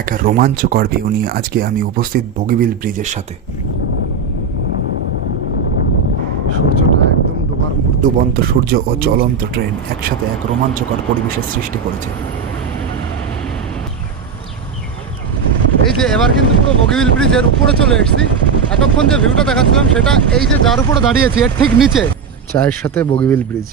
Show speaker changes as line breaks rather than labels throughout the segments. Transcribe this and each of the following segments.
এক রোমাঞ্চকর ভিউ নিয়ে আজকে আমি উপস্থিত বগিবিল ব্রিজের সাথে। সূর্যটা একদম ডোবার মুহূর্ত ডুবন্ত সূর্য ও চলন্ত ট্রেন একসাথে এক রোমাঞ্চকর পরিবেশের সৃষ্টি করেছে।
এই যে এবার কিন্তু পুরো বগিবিল ব্রিজের উপরে চলে এসেছি। এতক্ষণ যে ভিউটা দেখাচ্ছিলাম সেটা এই যে যার উপরে দাঁড়িয়েছি এর ঠিক নিচে। চায়ের সাথে বগিবিল ব্রিজ।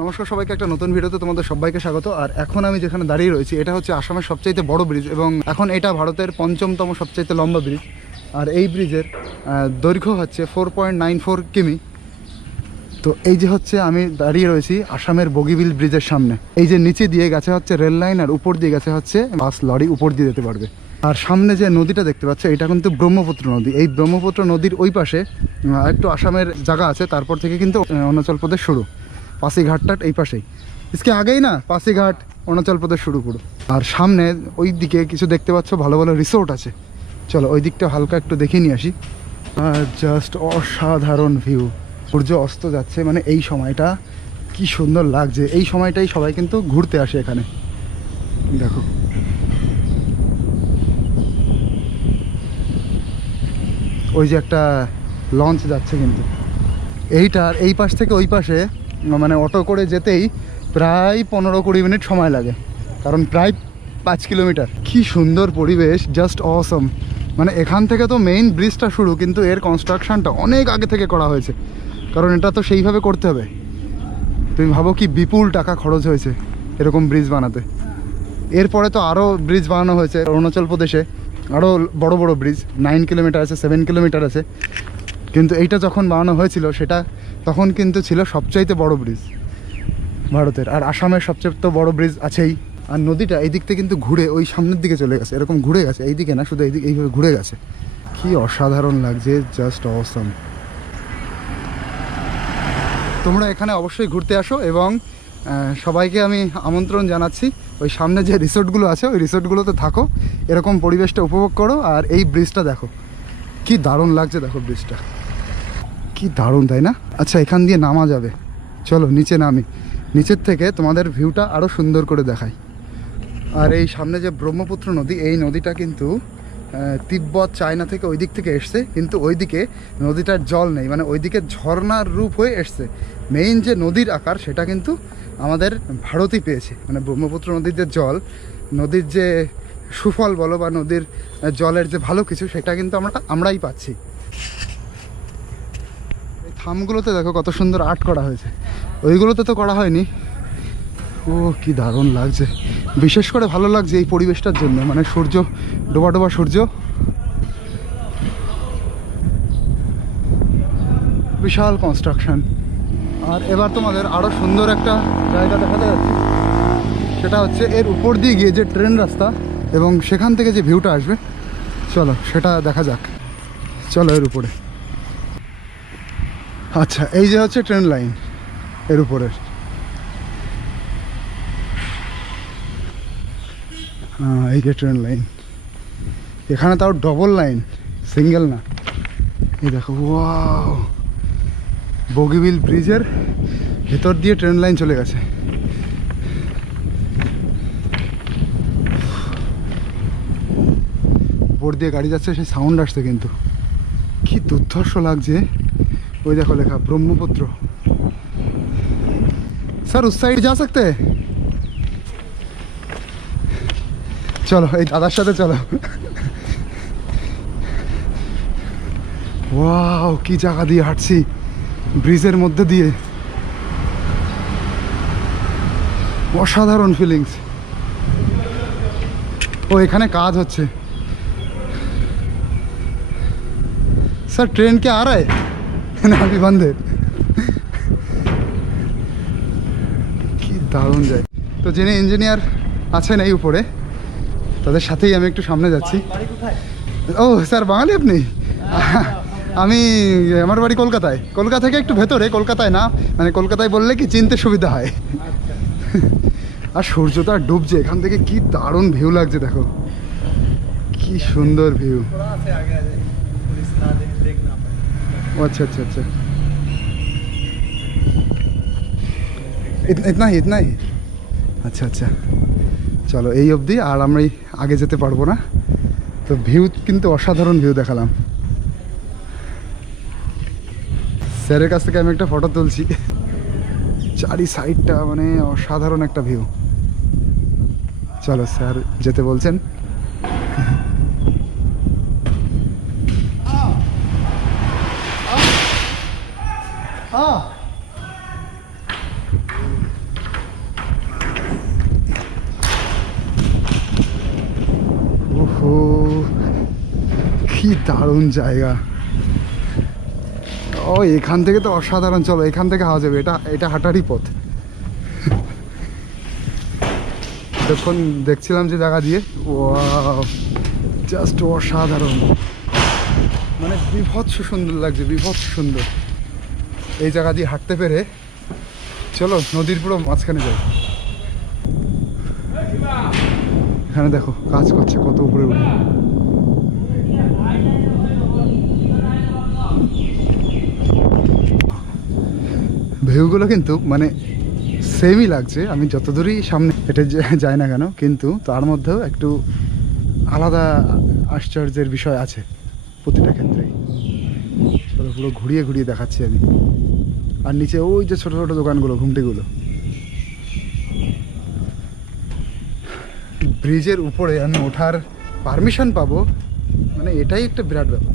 নমস্কার সবাইকে, একটা নতুন ভিডিওতে তোমাদের সবাইকে স্বাগত। আর এখন আমি যেখানে দাঁড়িয়ে রয়েছি, এটা হচ্ছে আসামের সবচাইতে বড় ব্রিজ এবং এখন এটা ভারতের পঞ্চমতম সবচাইতে লম্বা ব্রিজ আর এই ব্রিজের দৈর্ঘ্য হচ্ছে ফোর পয়েন্ট নাইন ফোর কিমি। তো এই যে হচ্ছে আমি দাঁড়িয়ে রয়েছি আসামের বগিবিল ব্রিজের সামনে। এই যে নিচে দিয়ে গেছে হচ্ছে রেল লাইন আর উপর দিয়ে গেছে হচ্ছে বাস লরি উপর দিয়ে যেতে পারবে। আর সামনে যে নদীটা দেখতে পাচ্ছ, এটা কিন্তু ব্রহ্মপুত্র নদী। এই ব্রহ্মপুত্র নদীর ওই পাশে একটু আসামের জায়গা আছে, তারপর থেকে কিন্তু অরুণাচল প্রদেশ শুরু। পাসিঘাটটা এই পাশেই। ইসকে আগেই না পাসিঘাট অরুণাচল প্রদেশ শুরু করো। আর সামনে ওই দিকে কিছু দেখতে পাচ্ছ, ভালো ভালো রিসোর্ট আছে। চলো ওই দিকটা হালকা একটু দেখে নিয়ে আসি। আর জাস্ট অসাধারণ ভিউ সূর্য অস্ত যাচ্ছে মানে এই সময়টা কি সুন্দর লাগছে। এই সময়টাই সবাই কিন্তু ঘুরতে আসে এখানে। দেখো। ওই যে একটা লঞ্চ যাচ্ছে কিন্তু। এইটার এই পাশ থেকে ওই পাশে মানে অটো করে যেতেই প্রায় পনেরো কুড়ি মিনিট সময় লাগে। কারণ প্রায় পাঁচ কিলোমিটার। কি সুন্দর পরিবেশ জাস্ট অসম মানে এখান থেকে তো মেইন ব্রিজটা শুরু, কিন্তু এর কনস্ট্রাকশনটা অনেক আগে থেকে করা হয়েছে। কারণ এটা তো সেইভাবে করতে হবে। তুমি ভাবো কি বিপুল টাকা খরচ হয়েছে এরকম ব্রিজ বানাতে। এরপরে তো আরও ব্রিজ বানানো হয়েছে। অরুণাচল প্রদেশে আরও বড় বড় ব্রিজ নাইন কিলোমিটার আছে সেভেন কিলোমিটার আছে। কিন্তু এইটা যখন বানানো হয়েছিল, সেটা তখন কিন্তু ছিল সবচাইতে বড় ব্রিজ ভারতের। আর আসামের সবচেয়ে তো বড় ব্রিজ আছেই। আর নদীটা এই দিক থেকে কিন্তু ঘুরে ওই সামনের দিকে চলে গেছে। এরকম ঘুরে গেছে। এই দিকে না, শুধু এইদিকে এইভাবে ঘুরে গেছে। কি অসাধারণ লাগছে জাস্ট অসম তোমরা এখানে অবশ্যই ঘুরতে আসো এবং সবাইকে আমি আমন্ত্রণ জানাচ্ছি। ওই সামনে যে রিসোর্টগুলো আছে, ওই রিসোর্টগুলোতে থাকো। এরকম পরিবেশটা উপভোগ করো। আর এই ব্রিজটা দেখো। কি দারুণ লাগছে দেখো ব্রিজটা কি দারুণ, তাই না? আচ্ছা এখান দিয়ে নামা যাবে। চলো, নিচে নামি। নিচের থেকে তোমাদের ভিউটা আরও সুন্দর করে দেখাই। আর এই সামনে যে ব্রহ্মপুত্র নদী, এই নদীটা কিন্তু তিব্বত, চায়না থেকে ওই দিক থেকে এসছে, কিন্তু ওইদিকে নদীটার জল নেই। মানে ওইদিকে ঝর্ণার রূপ হয়ে এসছে। মেইন যে নদীর আকার, সেটা কিন্তু আমাদের ভারতই পেয়েছে। মানে ব্রহ্মপুত্র নদীর যে জল, নদীর যে সুফল বলো বা নদীর জলের যে ভালো কিছু, সেটা কিন্তু আমরা, আমরাই পাচ্ছি। থামগুলোতে দেখো কত সুন্দর আর্ট করা হয়েছে। ওইগুলোতে তো করা হয়নি। ও, কি দারুণ লাগছে। বিশেষ করে ভালো লাগছে এই পরিবেশটার জন্য। মানে সূর্য, ডোবা ডোবা সূর্য। বিশাল কনস্ট্রাকশন আর এবার তোমাদের আরও সুন্দর একটা জায়গা দেখাতে যাচ্ছে। সেটা হচ্ছে এর উপর দিয়ে গিয়ে যে ট্রেন রাস্তা এবং সেখান থেকে যে ভিউটা আসবে। চলো, সেটা দেখা যাক। চলো এর উপরে। আচ্ছা এই যে হচ্ছে ট্রেন লাইন এর উপরের হ্যাঁ, এই যে ট্রেন লাইন এখানে তাও ডবল লাইন সিঙ্গেল না। এই দেখো ওয়াও বগিবিল ব্রিজের ভেতর দিয়ে ট্রেন লাইন চলে গেছে। উপর দিয়ে গাড়ি যাচ্ছে সেই সাউন্ড আসছে কিন্তু। কি দুর্ধর্ষ লাগছে। ওই দেখো লেখা ব্রহ্মপুত্র স্যার উস সাইড যা सकते हैं? চলো এই দাদার সাথে চলো ওয়াও কি জায়গা দিয়ে হাঁটছি ব্রিজের মধ্যে দিয়ে অসাধারণ ফিলিংস ও এখানে কাজ হচ্ছে স্যার ट्रेन क्या आ रहा নাভি বন্ধের কি দারুণ যায় তো যিনি ইঞ্জিনিয়ার আছেন এই উপরে তাদের সাথেই আমি একটু সামনে যাচ্ছি। ও স্যার বাঙালি আপনি? আমি আমার বাড়ি কলকাতায়। কলকাতা থেকে একটু ভেতরে কলকাতায় না মানে কলকাতায় বললে কি চিনতে সুবিধা হয়। আর সূর্যটা ডুবছে এখান থেকে কি দারুণ ভিউ লাগছে দেখো। কি সুন্দর ভিউ ও अच्छा अच्छा अच्छा इतना इतना ही इतना ही আচ্ছা আচ্ছা চলো এই অবধি আর আমরা এই আগে যেতে পারবো না তো ভিউ কিন্তু অসাধারণ ভিউ দেখালাম স্যারের কাছ থেকে আমি একটা ফটো তুলছি চারি সাইডটা মানে অসাধারণ একটা ভিউ চলো স্যার যেতে বলছেন জায়গা। ও, এখান থেকে তো অসাধারণ। চলো, এখান থেকে হাওয়া যাবে। এটা এটা হাঁটারই পথ। যখন দেখছিলাম যে জায়গা দিয়ে ও জাস্ট অসাধারণ। মানে বিভৎস সুন্দর লাগছে, বিভৎস সুন্দর। এই জায়গা দিয়ে হাঁটতে পেরে, চলো, নদীর পুরো মাঝখানে যাই। এখানে দেখো, কাজ করছে, কত উপরে উঠে। ভিউগুলো কিন্তু মানে সেমই লাগছে। আমি যত দূরই সামনে হেঁটে যাই না কেন, কিন্তু তার মধ্যেও একটু আলাদা আশ্চর্যের বিষয় আছে প্রতিটা ক্ষেত্রেই। চলো পুরো ঘুরিয়ে ঘুরিয়ে দেখাচ্ছি আমি। আর নিচে ওই যে ছোট ছোট দোকানগুলো, ঘুমটিগুলো। ব্রিজের উপরে আমি ওঠার পারমিশন পাবো মানে এটাই একটা বিরাট ব্যাপার।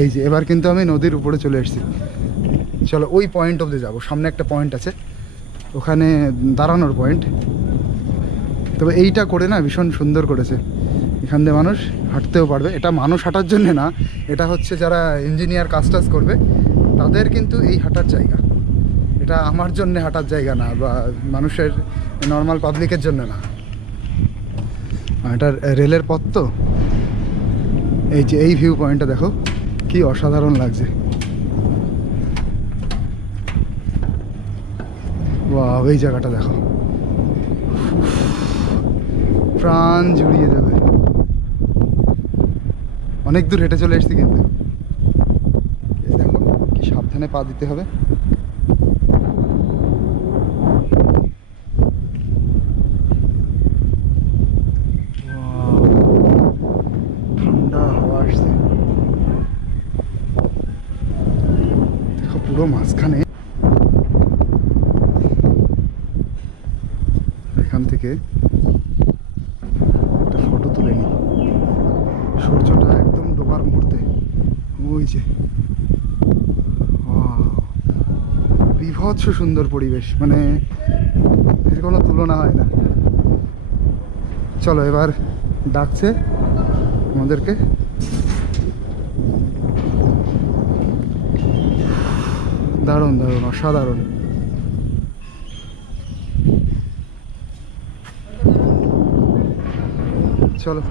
এই যে, এবার কিন্তু আমি নদীর উপরে চলে এসেছি চলো, ওই পয়েন্ট অবধি যাব। সামনে একটা পয়েন্ট আছে। ওখানে দাঁড়ানোর পয়েন্ট তবে এইটা করে না, ভীষণ সুন্দর করেছে। এখান দিয়ে মানুষ হাঁটতেও পারবে। এটা মানুষ হাঁটার জন্য না, এটা হচ্ছে যারা ইঞ্জিনিয়ার কাজ টাজ করবে, তাদের কিন্তু এই হাঁটার জায়গা। এটা আমার জন্য হাঁটার জায়গা না, বা মানুষের নর্মাল পাবলিকের জন্য না। এটা রেলের পথ তো? এই যে, এই ভিউ পয়েন্টটা দেখো। কি অসাধারণ লাগছে। এই জায়গাটা দেখো। প্রাণ জুড়িয়ে যাবে অনেক দূর হেঁটে চলে এসছি কিন্তু। দেখো, কি সাবধানে পা দিতে হবে Wow, ঠান্ডা হাওয়া আসছে দেখো পুরো মাঝখানে। এখান থেকে একটা ফটো তুলে নিই। সূর্যটা একদম ডোবার মুহূর্তে। ওই যে। বিভৎস সুন্দর পরিবেশ। মানে এর কোনো তুলনা হয় না। চলো এবার ডাকছে আমাদেরকে। দারুণ দারুণ, অসাধারণ। চলো।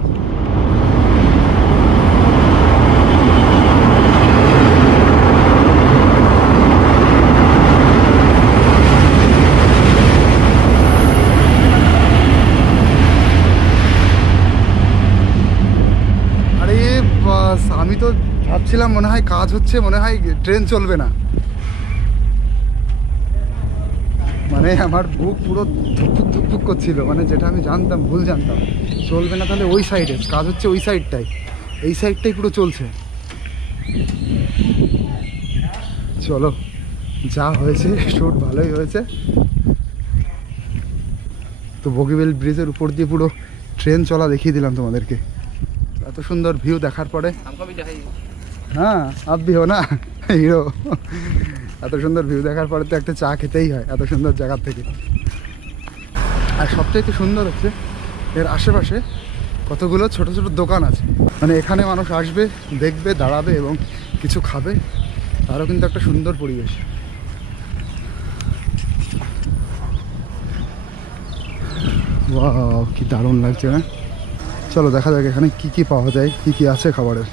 আমি তো ভাবছিলাম মনে হয় কাজ হচ্ছে, মনে হয় ট্রেন চলবে না। মানে আমার বুক পুরো ধুকপুক ধুকপুক করছিল মানে যেটা আমি জানতাম ভুল জানতাম। চলবে না তাহলে ওই সাইডে কাজ হচ্ছে ওই সাইডটাই এই সাইডটাই পুরো চলছে। চলো যা হয়েছে শ্যুট ভালোই হয়েছে। তো বগিবেল ব্রিজের উপর দিয়ে পুরো ট্রেন চলা দেখিয়ে দিলাম তোমাদেরকে। এত সুন্দর ভিউ দেখার পরে। হ্যাঁ আপ হো না হিরো এত সুন্দর ভিউ দেখার পরে তো একটা চা খেতেই হয়, এত সুন্দর জায়গার থেকে। আর সবচাইতে সুন্দর হচ্ছে, এর আশেপাশে কতগুলো ছোট ছোট দোকান আছে। মানে এখানে মানুষ আসবে, দেখবে, দাঁড়াবে এবং কিছু খাবে, তারও কিন্তু একটা সুন্দর পরিবেশ। কি দারুণ লাগছে না চলো দেখা যাক এখানে কি কি পাওয়া যায়, কি কি আছে খাবারের।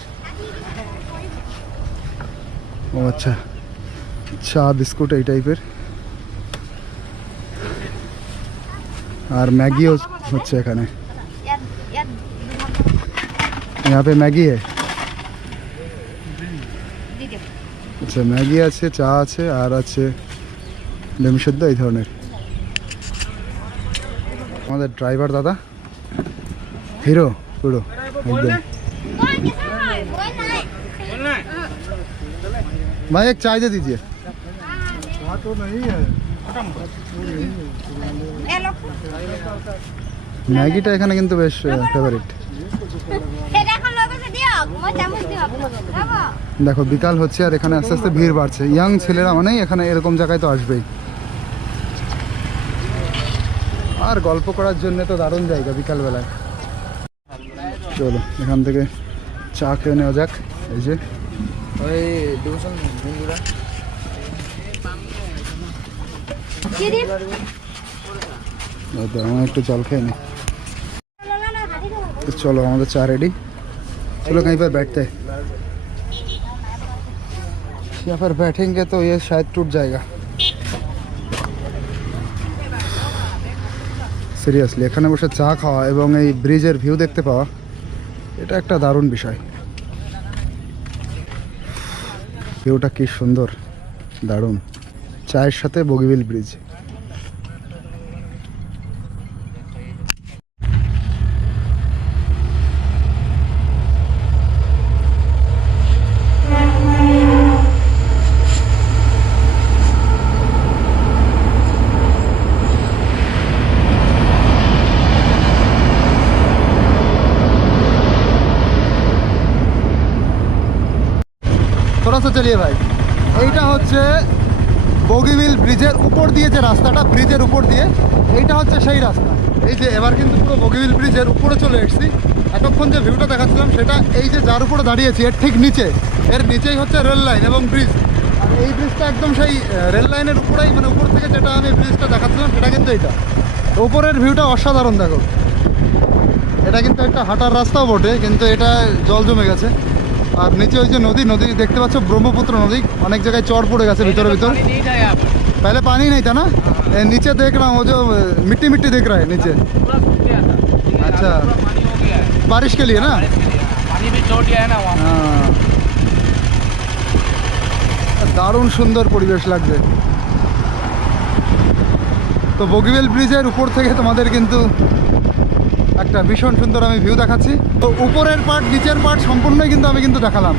ও আচ্ছা। চা বিস্কুট এই টাইপের আর ম্যাগিও হচ্ছে এখানে
यार यार
यहाँ पे मैगी है
दीदी
আচ্ছা ম্যাগি আছে চা আছে আর আছে লেবু সেদ্ধ এই ধরনের আমাদের ড্রাইভার দাদা হিরো পুরো একদম
कौन के साथ बोलना है
भाई एक चाय दे दीजिए
ए लोग
ম্যাগিটা এখানে কিন্তু বেশ ফেভারিট
हे देखो लोगों से दियो मैं चामच दियो बाबा
দেখো বিকাল হচ্ছে আর এখানে আস্তে আস্তে ভিড় বাড়ছে ইয়াং ছেলেরা মানেই এখানে এরকম জায়গায় তো আসবেই আর গল্প করার জন্য তো দারুণ জায়গা বিকালবেলায় চলো এখান থেকে চা খেয়ে নেওয়া যাক এই যে
ওই ডিভিশন বন্ধুরা
दीदी
এই তো আমার একটু জল খেয়ে নি
ला ला ला हाथी को
तो चलो हमारा चाय रेडी चलो कहीं पर बैठते हैं यहाँ पर बैठेंगे तो ये शायद टूट जाएगा সিরিয়াসলি এখানে বসে চা খাওয়া এবং এই ব্রিজের ভিউ দেখতে পাওয়া এটা একটা দারুণ বিষয় ভিউটা কি সুন্দর দারুণ চায়ের সাথে বগিবিল ব্রিজ। চলিয়ে ভাই এইটা হচ্ছে বগিবিল ব্রিজের উপর দিয়ে যে রাস্তাটা ব্রিজের উপর দিয়ে এইটা হচ্ছে সেই রাস্তা। এই যে এবার কিন্তু পুরো বগিবিল ব্রিজের উপরে চলে এসেছি। এতক্ষণ যে ভিউটা দেখাচ্ছিলাম সেটা এই যে যার উপরে দাঁড়িয়েছি এর ঠিক নিচে। এর নিচেই হচ্ছে রেল লাইন এবং ব্রিজ আর এই ব্রিজটা একদম সেই রেল লাইনের উপরেই মানে উপর থেকে যেটা আমি ব্রিজটা দেখাচ্ছিলাম সেটা কিন্তু এইটা। উপরের ভিউটা অসাধারণ দেখো। এটা কিন্তু একটা হাঁটার রাস্তাও বটে কিন্তু এটা জল জমে গেছে। আর নিচে ওই যে নদী নদী দেখতে পাচ্ছ ব্রহ্মপুত্র নদী। অনেক জায়গায় চর পড়ে গেছে ভিতরে ভিতরে। पहले पानी नहीं था ना ए, नीचे देख रहा हूँ वो जो अ, मिट्टी मिट्टी दिख रहा है नीचे
पूरा सूख गया था लेकिन
अच्छा।
अभी पूरा पानी हो गया है
बारिश के लिए ना
बारिश के लिए। पानी भी छोड़ दिया है ना वहाँ
হ্যাঁ। দারুণ সুন্দর পরিবেশ লাগছে তো বগিবেল ব্রিজের উপর থেকে তোমাদের কিন্তু একটা ভীষণ সুন্দর আমি ভিউ দেখাচ্ছি তো উপরের পার্ট নিচের পার্ট সম্পূর্ণই কিন্তু আমি কিন্তু দেখালাম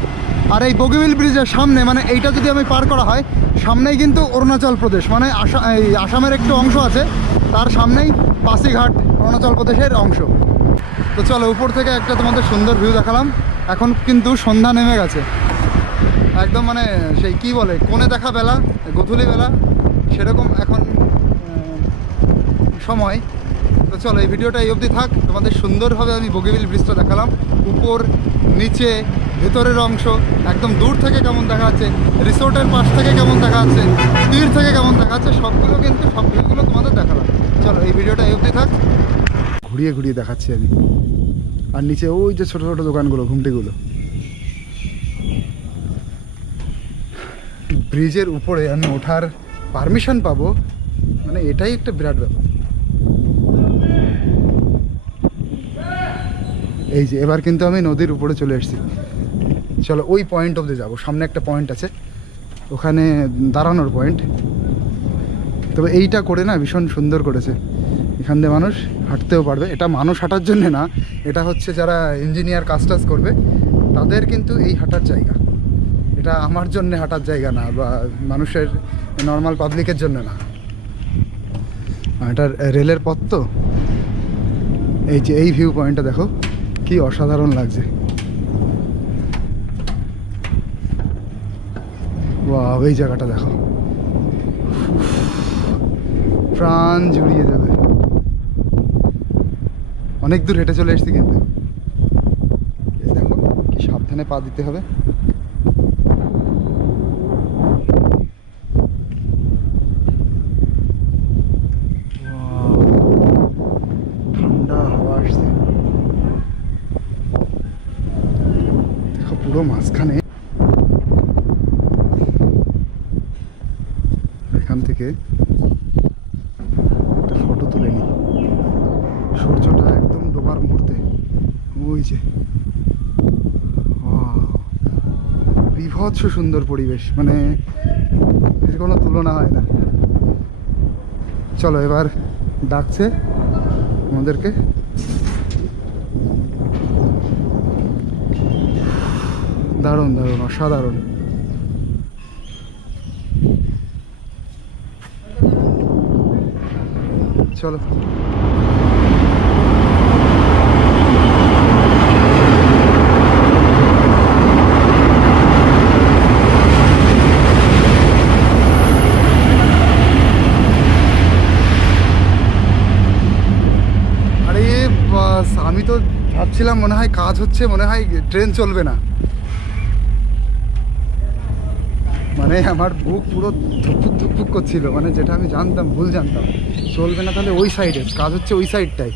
আর এই বগিবিল ব্রিজের সামনে মানে এইটা যদি আমি পার করা হয় সামনেই কিন্তু অরুণাচল প্রদেশ মানে এই আসামের একটু অংশ আছে, তার সামনেই পাসিঘাট অরুণাচল প্রদেশের অংশ। তো চলো, উপর থেকে একটা তোমাদের সুন্দর ভিউ দেখালাম। এখন কিন্তু সন্ধ্যা নেমে গেছে। একদম মানে সেই কি বলে, কোণে দেখা বেলা, গধূলি বেলা, সেরকম এখন সময়। তো চলো, এই ভিডিওটা এই অবধি থাক। তোমাদের সুন্দরভাবে আমি বগিবিল ব্রিজটা দেখালাম। উপর নিচে, ভেতরের অংশ, একদম দূর থেকে কেমন দেখা যাচ্ছে, রিসোর্টের পাশ থেকে কেমন দেখা যাচ্ছে, তীর থেকে কেমন দেখা যাচ্ছে, সবগুলো কিন্তু সব তোমাদের দেখালাম। চলো, এই ভিডিওটা অবধি থাক। ঘুরিয়ে ঘুরিয়ে দেখাচ্ছি আমি। আর নিচে ওই যে ছোটো ছোটো দোকানগুলো, ঘুমটিগুলো। ব্রিজের উপরে আমি ওঠার পারমিশন পাবো। মানে এটাই একটা বিরাট ব্যাপার। এই যে, এবার কিন্তু আমি নদীর উপরে চলে এসেছি চলো, ওই পয়েন্ট অবধি যাব। সামনে একটা পয়েন্ট আছে। ওখানে দাঁড়ানোর পয়েন্ট তবে এইটা করে না, ভীষণ সুন্দর করেছে। এখান দিয়ে মানুষ হাঁটতেও পারবে। এটা মানুষ হাঁটার জন্য না, এটা হচ্ছে যারা ইঞ্জিনিয়ার কাজ টাজ করবে, তাদের কিন্তু এই হাঁটার জায়গা। এটা আমার জন্য হাঁটার জায়গা না, বা মানুষের নর্মাল পাবলিকের জন্য না। এটা রেলের পথ তো? এই যে, এই ভিউ পয়েন্টটা দেখো। কি অসাধারণ লাগছে। এই জায়গাটা দেখো। প্রাণ জুড়িয়ে যাবে। অনেক দূর হেঁটে চলে এসছি কিন্তু। দেখো, কি সাবধানে পা দিতে হবে Wow, ঠান্ডা হাওয়া আসছে পুরো মাঝখানে এখান থেকে একটা ফটো তুলে নিই সূর্যটা একদম ডোবার মুহূর্তে ওই যে Wow! বিভৎস সুন্দর পরিবেশ মানে এর কোনো তুলনা হয় না। চলো এবার ডাকছে আমাদেরকে। দারুণ দারুণ, অসাধারণ। চলো আরে বাস আমি তো দেখছিলাম মনে হয় কাজ হচ্ছে, মনে হয় ট্রেন চলবে না। মানে আমার বুক পুরো ধুকপুক ধুকপুক করছিল মানে যেটা আমি জানতাম, ভুল জানতাম। চলবে না তাহলে ওই সাইডে, কাজ হচ্ছে ওই সাইডটাই।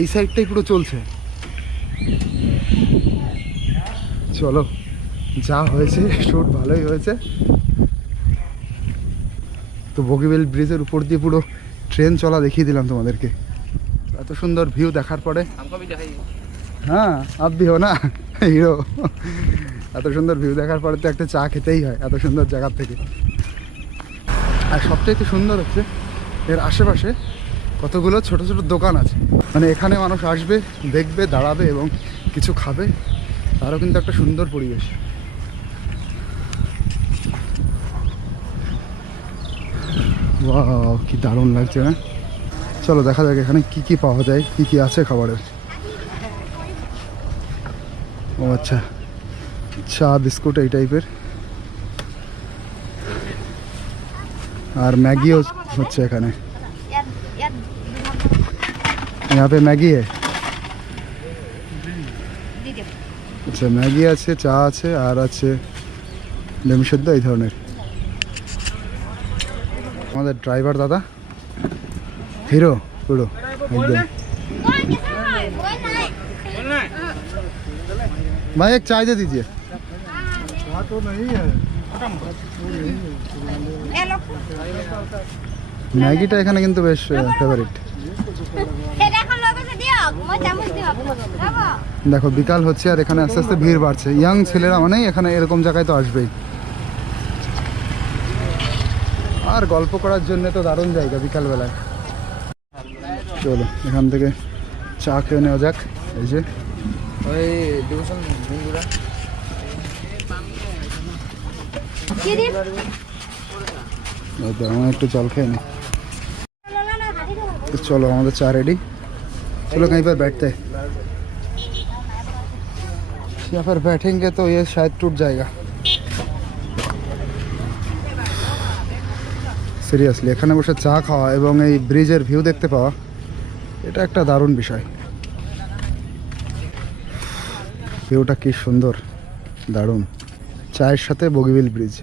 এই সাইডটাই পুরো চলছে। চলো, যা হয়েছে শুট ভালোই হয়েছে। তো বগিবেল ব্রিজের উপর দিয়ে পুরো ট্রেন চলা দেখিয়ে দিলাম তোমাদেরকে। এত সুন্দর ভিউ দেখার পরে হ্যাঁ আপ ভি হো না, হিরো। এত সুন্দর ভিউ দেখার পরে তো একটা চা খেতেই হয়, এত সুন্দর জায়গার থেকে। আর সবচাইতে সুন্দর হচ্ছে, এর আশেপাশে কতগুলো ছোট ছোট দোকান আছে। মানে এখানে মানুষ আসবে, দেখবে, দাঁড়াবে এবং কিছু খাবে, তারও কিন্তু একটা সুন্দর পরিবেশ। কি দারুণ লাগছে হ্যাঁ? চলো দেখা যাক এখানে কি কি পাওয়া যায়, কি কি আছে খাবারের। ও আচ্ছা চা বিস্কুট এই টাইপের আর ম্যাগিও হচ্ছে এখানে
ইয়াত ইয়াত
यहाँ पे मैगी है
দি দিও
আচ্ছা ম্যাগি আছে চা আছে আর আছে লেবু সেদ্ধ এই ধরনের আমাদের ড্রাইভার দাদা হিরো পুরো একদম भाई एक चाय दे दीजिए
এ লোক
ম্যাগিটা এখানে কিন্তু বেশ ফেভারিট
সেটা এখন লোকেছে দিও মই চামচ দিও আপনাকে যাবো
দেখো বিকাল হচ্ছে আর এখানে আস্তে আস্তে ভিড় বাড়ছে ইয়াং ছেলেরা মানেই এখানে এরকম জায়গায় তো আসবেই আর গল্প করার জন্য তো দারুণ জায়গা বিকালবেলায় চলো এখান থেকে চা খেয়ে নেওয়া যাক এই যে
ওই ডিভিশন বন্ধুরা
কি দিন
এই তো, আমার একটু জল খেয়ে নি তো চলো আমাদের চা রেডি चलो कहीं पर बैठते हैं यहाँ पर बैठेंगे तो ये शायद टूट जाएगा সিরিয়াসলি এখানে বসে চা খাওয়া এবং এই ব্রিজের ভিউ দেখতে পাওয়া এটা একটা দারুণ বিষয় ভিউটা কি সুন্দর দারুণ। চায়ের সাথে বগিবিল ব্রিজ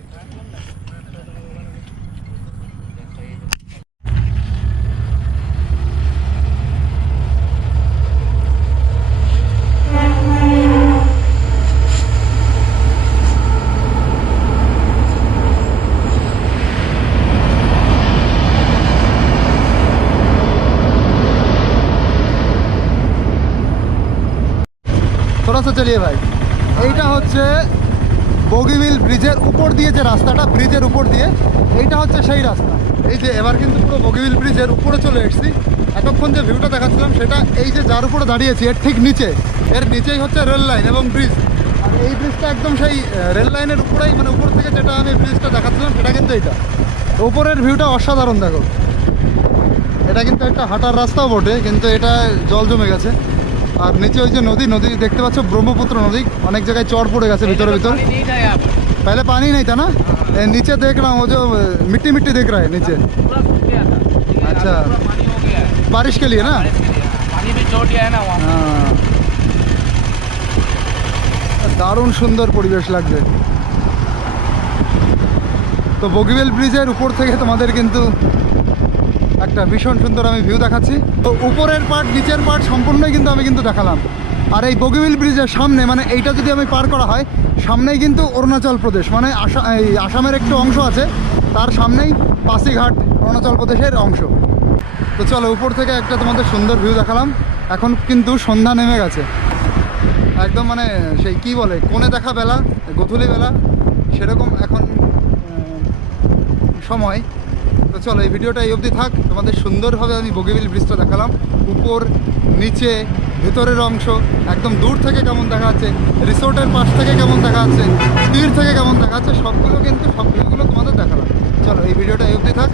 থোড়া সা চলিয়ে ভাই এইটা হচ্ছে বগিবিল ব্রিজের উপর দিয়ে যে রাস্তাটা ব্রিজের উপর দিয়ে এইটা হচ্ছে সেই রাস্তা। এই যে এবার কিন্তু পুরো বগিবিল ব্রিজের উপরে চলে এসেছি। এতক্ষণ যে ভিউটা দেখাচ্ছিলাম সেটা এই যে যার উপরে দাঁড়িয়েছি এর ঠিক নিচে। এর নিচেই হচ্ছে রেল লাইন এবং ব্রিজ আর এই ব্রিজটা একদম সেই রেল লাইনের উপরেই মানে উপর থেকে যেটা আমি ব্রিজটা দেখাচ্ছিলাম সেটা কিন্তু এইটা। উপরের ভিউটা অসাধারণ দেখো। এটা কিন্তু একটা হাঁটার রাস্তাও বটে কিন্তু এটা জল জমে গেছে। আর নিচে ওই যে নদী নদী দেখতে পাচ্ছ ব্রহ্মপুত্র নদী। অনেক জায়গায় চর পড়ে গেছে ভিতরে ভিতর।
पानी नहीं था यहाँ पर
पहले पानी नहीं था ना ए, नीचे देख रहा हूँ वो जो अ, मिट्टी मिट्टी दिख रहा है नीचे
पूरा सूख गया था लेकिन आज
अच्छा।
पूरा पानी हो गया है
बारिश के लिए ना
बारिश के लिए, हाँ। पानी भी छोड़ दिया है ना वहाँ पर।
হ্যাঁ। দারুণ সুন্দর পরিবেশ লাগছে তো বগিবেল ব্রিজের উপর থেকে তোমাদের কিন্তু একটা ভীষণ সুন্দর আমি ভিউ দেখাচ্ছি তো উপরের পার্ট নিচের পার্ট সম্পূর্ণই কিন্তু আমি কিন্তু দেখালাম আর এই বগিবিল ব্রিজের সামনে মানে এইটা যদি আমি পার করা হয় সামনেই কিন্তু অরুণাচল প্রদেশ মানে আসা এই আসামের একটু অংশ আছে, তার সামনেই পাসিঘাট অরুণাচল প্রদেশের অংশ। তো চলো, উপর থেকে একটা তোমাদের সুন্দর ভিউ দেখালাম। এখন কিন্তু সন্ধ্যা নেমে গেছে। একদম মানে সেই কি বলে, কোণে দেখা বেলা, গধূলি বেলা, সেরকম এখন সময়। তো চলো, এই ভিডিওটা এই অবধি থাক। তোমাদের সুন্দরভাবে আমি বগিবিল ব্রিজটা দেখালাম। উপর, নিচে ভেতরের অংশ একদম দূর থেকে কেমন দেখা যাচ্ছে, রিসোর্টের পাশ থেকে কেমন দেখা যাচ্ছে, তীর থেকে কেমন দেখা যাচ্ছে, সবগুলো কিন্তু সব ভিউগুলো তোমাদের দেখালাম। চলো, এই ভিডিওটা এই অবধি থাক।